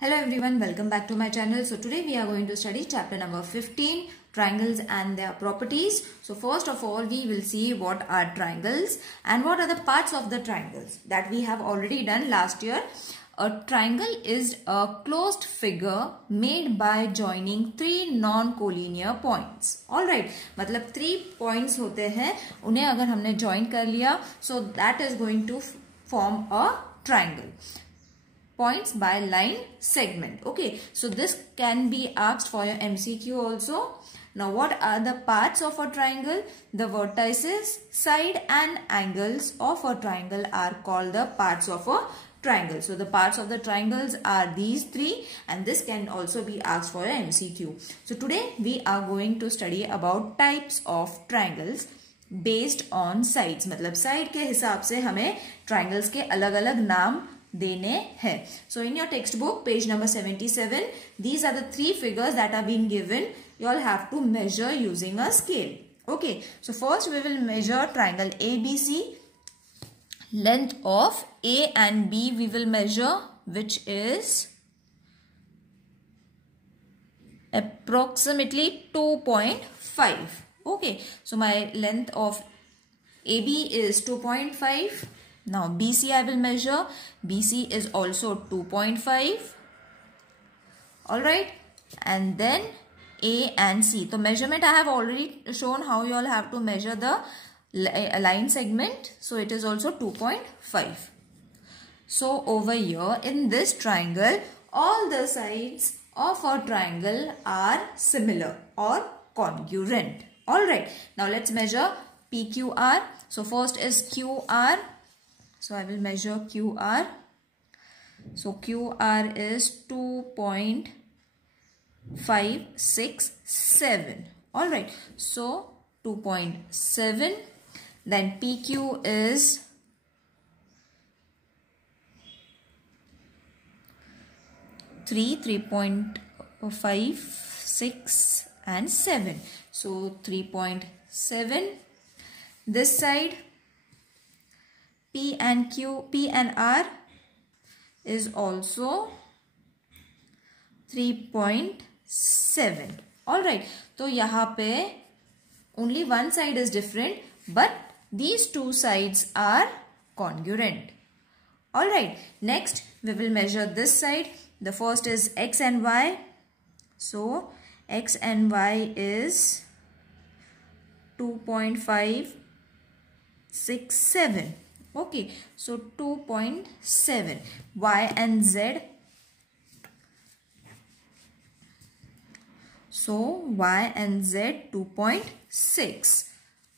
Hello everyone, welcome back to my channel. So today we are going to study chapter number 15, triangles and their properties. So first of all, we will see what are triangles and what are the parts of the triangles that we have already done last year. A triangle is a closed figure made by joining three non-collinear points. Alright, मतलब 3 points होते हैं, उन्हें अगर हमने join कर लिया, so that is going to form a triangle. Points by line segment. Okay, so this can be asked for your MCQ also. Now what are the parts of a triangle? The vertices, side and angles of a triangle are called the parts of a triangle. So the parts of the triangles are these three, and this can also be asked for your MCQ. So today we are going to study about types of triangles based on sides. मतलब side के हिसाब से हमें triangles के अलग-अलग नाम देने हैं. So in your textbook, page number 77, these are the 3 figures that are being given. You all have to measure using a scale. Okay, so first we will measure triangle ABC. Length of A and B we will measure, which is approximately 2.5. Okay, so my length of AB is 2.5. Now BC I will measure. BC is also 2.5. Alright. And then A and C. So measurement I have already shown how you all have to measure the line segment. So it is also 2.5. So over here in this triangle, all the sides of a triangle are similar or congruent. Alright. Now let's measure PQR. So first is QR. So I will measure QR. So QR is 2.567. Alright. So 2.7. Then PQ is 3.5, 6 and 7. So 3.7. This side P and R is also 3.7. Alright, so यहाँ पे only one side is different, but these two sides are congruent. Alright, next we will measure this side. The first is X and Y. So X and Y is 2.567. Okay, so 2.7. Y and Z. So Y and Z 2.6.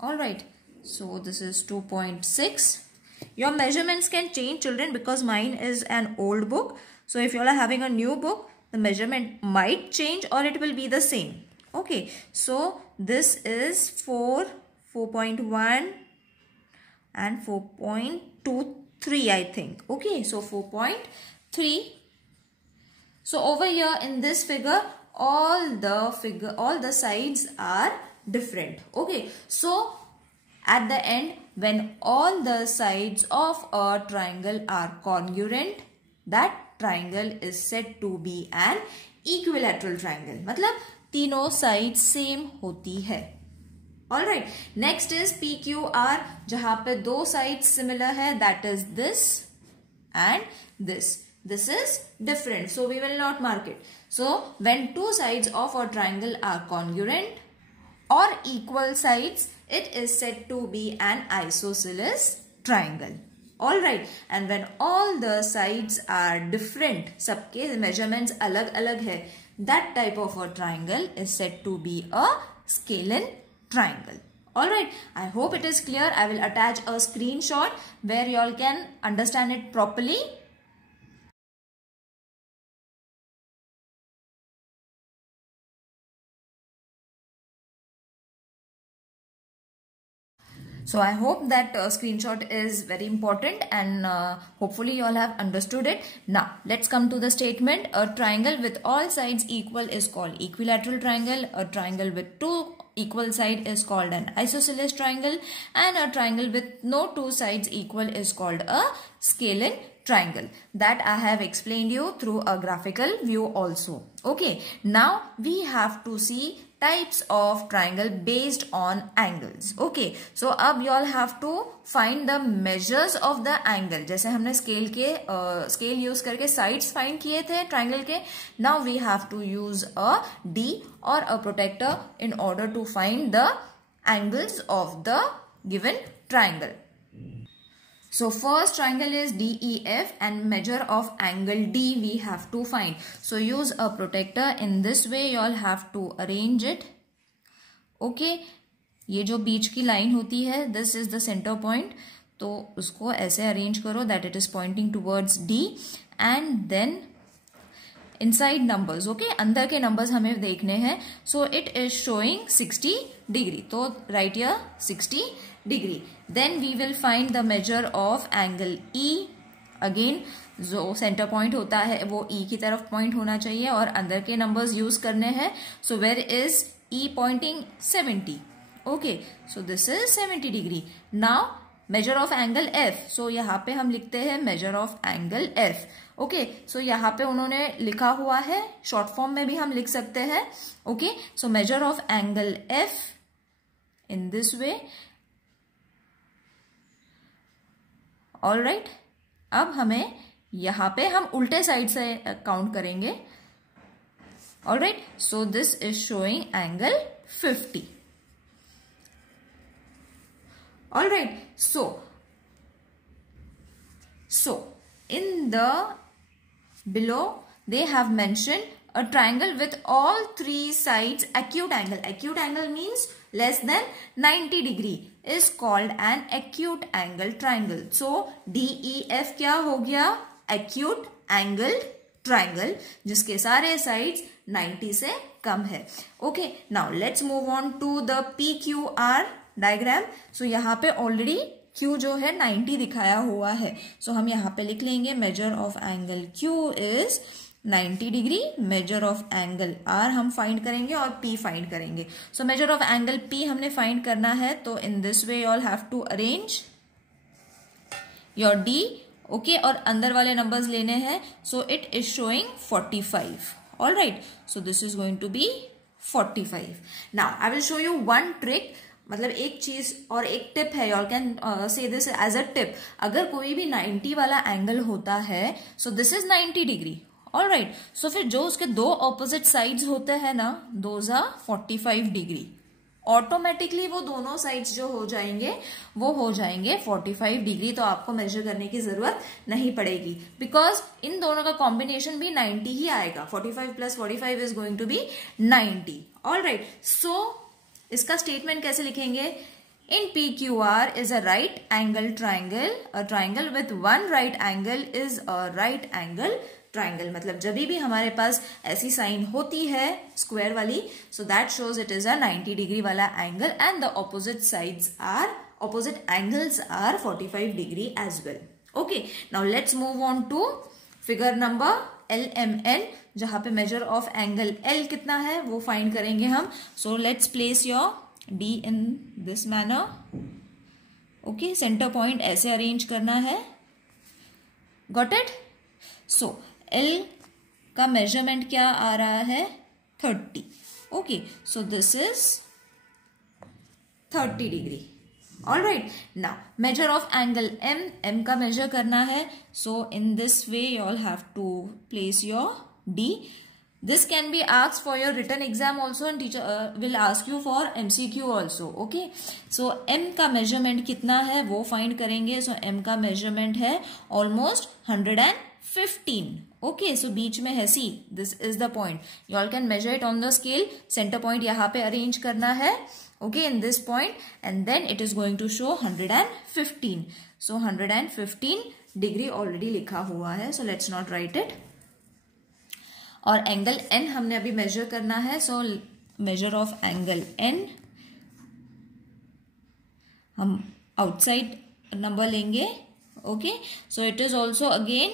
Alright, so this is 2.6. Your measurements can change, children, because mine is an old book. So if you all are having a new book, the measurement might change or it will be the same. Okay, so this is 4.1 and 4.23, I think. Okay, so 4.3. So over here in this figure, all the sides are different. Okay, so at the end, when all the sides of a triangle are congruent, that triangle is said to be an equilateral triangle. मतलब तीनों sides same होती है. Alright, next is PQR, जहाँ पे 2 sides similar है, that is this and this. This is different, so we will not mark it. So when 2 sides of a triangle are congruent or equal sides, it is said to be an isosceles triangle. Alright, and when all the sides are different, सबके measurements अलग-अलग है, that type of a triangle is said to be a scalene triangle. Alright, I hope it is clear. I will attach a screenshot where you all can understand it properly. So I hope that screenshot is very important, and hopefully you all have understood it. Now let's come to the statement. A triangle with all sides equal is called equilateral triangle. A triangle with 2 equal sides is called an isosceles triangle, and a triangle with no 2 sides equal is called a scalene triangle. That I have explained you through a graphical view also. Okay, now we have to see types of triangle based on angles. Okay, so अब you all have to find the measures of the angle. जैसे हमने scale use करके sides find किए थे triangle के. Now we have to use a D or a protractor in order to find the angles of the given triangle. So first triangle is DEF and measure of angle D we have to find. So use a protractor. In this way you all have to arrange it. Okay, ये जो बीच की line होती है, this is the center point. तो उसको ऐसे arrange करो that it is pointing towards D and then inside numbers. Okay, अंदर के numbers हमें देखने हैं. So it is showing 60 degree. तो write here 60 degree. Then we will find the measure of angle E. Again जो centre point होता है वो E की तरफ पॉइंट होना चाहिए और अंदर के नंबर्स यूज करने हैं. So where is E pointing 70. Okay, so this is 70 degree. Now measure of angle F. So यहाँ पे हम लिखते हैं measure of angle F. Okay, so यहाँ पे उन्होंने लिखा हुआ है, शॉर्ट फॉर्म में भी हम लिख सकते हैं. Okay, so measure of angle F in this way. All right, अब हमें यहाँ पे हम उल्टे साइड से काउंट करेंगे. All right, so this is showing angle 50. All right, so in the below they have mentioned a triangle with all three sides acute angle. Acute angle means less than 90 degree is called an acute angle triangle. So DEF क्या हो गया? Acute angle triangle जिसके सारे sides 90 से कम है. Okay, now let's move on to the PQR diagram. So यहाँ पे already Q जो है 90 दिखाया हुआ है. So हम यहाँ पे लिख लेंगे measure of angle Q is 90 degree. Measure of angle R हम फाइंड करेंगे और P फाइंड करेंगे. So measure of angle P हमने फाइंड करना है. तो in this way you all have to arrange your D. Okay, और अंदर वाले नंबर्स लेने हैं. So it is showing 45. All right, so this is going to be 45. Now I will show you one trick. मतलब एक चीज और एक टिप है. You can say this as a tip. अगर कोई भी 90 वाला एंगल होता है, so this is 90 degree. All right, so फिर जो उसके दो ऑपोजिट साइड्स होते हैं ना, दोज आर 45 डिग्री. ऑटोमेटिकली वो दोनों साइड्स जो हो जाएंगे वो हो जाएंगे 45 डिग्री. तो आपको मेजर करने की जरूरत नहीं पड़ेगी बिकॉज इन दोनों का कॉम्बिनेशन भी 90 ही आएगा. 45 plus 45 is going to be 90. All right, so इसका स्टेटमेंट कैसे लिखेंगे? In PQR is a right angle triangle. A triangle with one right angle is a right angle triangle. मतलब जब भी हमारे पास ऐसी साइन होती है स्क्वायर वाली, so that shows it is a 90 degree वाला angle and the opposite angles are 45 degree as well. Okay, now let's move on to figure number LMN, जहाँ पे measure of angle L कितना है वो find करेंगे हम. So let's place your D in this manner. Okay, center point ऐसे arrange करना है. Got it? So L का measurement क्या आ रहा है? 30. Okay, so this is 30 degree. All right. Now measure of angle M. M का measure करना है. So in this way you all have to place your D. This can be asked for your written exam also and teacher will ask you for MCQ also. Okay. So M का measurement कितना है वो find करेंगे. So M का measurement है almost 115. Okay. So बीच में है C. This is the point. You all can measure it on the scale. Center point यहाँ पे arrange करना है. Okay, in this point and then it is going to show 115. So 115 degree already लिखा हुआ है. So let's not write it. और angle N हमने अभी मेजर करना है. So measure of angle N हम आउटसाइड नंबर लेंगे. Okay, so it is also again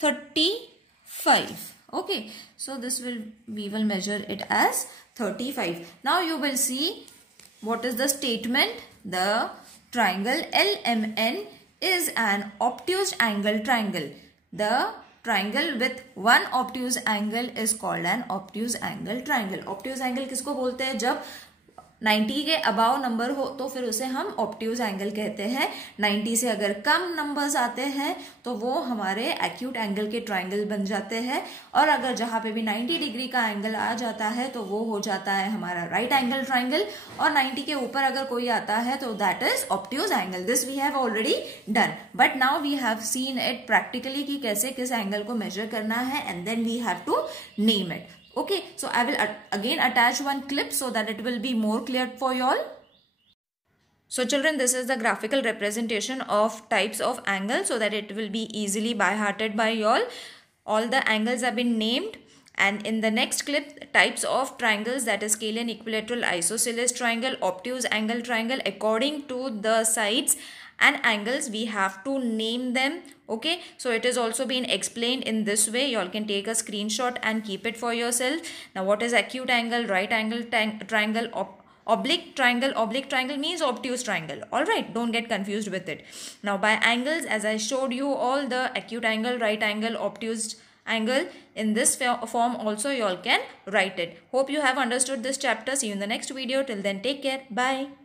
35. Okay, so this we will measure it as 35. Now you will see what is the statement. The triangle LMN is an obtuse angle triangle. The triangle with one obtuse angle is called an obtuse angle triangle. Obtuse angle किसको बोलते हैं? जब 90 के above number हो तो फिर उसे हम ऑब्ट्यूज एंगल कहते हैं. 90 से अगर कम नंबर्स आते हैं तो वो हमारे एक्यूट एंगल के ट्राइंगल बन जाते हैं. और अगर जहां पे भी 90 डिग्री का एंगल आ जाता है तो वो हो जाता है हमारा राइट एंगल ट्राइंगल. और 90 के ऊपर अगर कोई आता है तो that is obtuse angle. This we have already done, but now we have seen it practically कि कैसे किस एंगल को मेजर करना है, and then we have to name it. Okay, so I will again attach one clip so that it will be more clear for you all. So children, this is the graphical representation of types of angles so that it will be easily by hearted by you all. All the angles have been named, and in the next clip, types of triangles, that is scalene, equilateral, isosceles triangle, obtuse angle triangle, according to the sides and angles we have to name them. Okay, so it is also been explained in this way. You all can take a screenshot and keep it for yourself. Now what is acute angle, right angle triangle, oblique triangle means obtuse triangle. All right, don't get confused with it. Now by angles, as I showed you all the acute angle, right angle, obtuse angle, in this form also you all can write it. Hope you have understood this chapter. See you in the next video. Till then, take care. Bye.